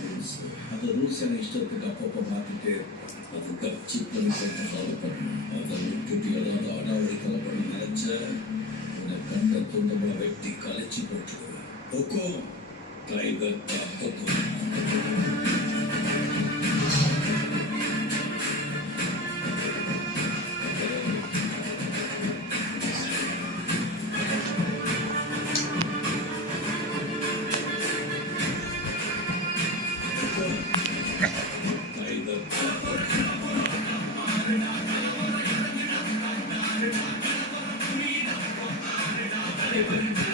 Rules. அந்த rules எனக்கு இஷ்டத்துக்கு அப்பப்போ மாற்றிட்டு அது கட்சி பண்ணி போட்டு ஃபாலோ பண்ணணும். அதை விட்டுட்டு ஏதாவது அடாவடித்தலை பண்ண நினைச்ச உன்னை கண்ட துண்டமாக வெட்டி கலைச்சி போட்டுருவேன். கொக்கோ டைகர் கொக்கோ. Thank you.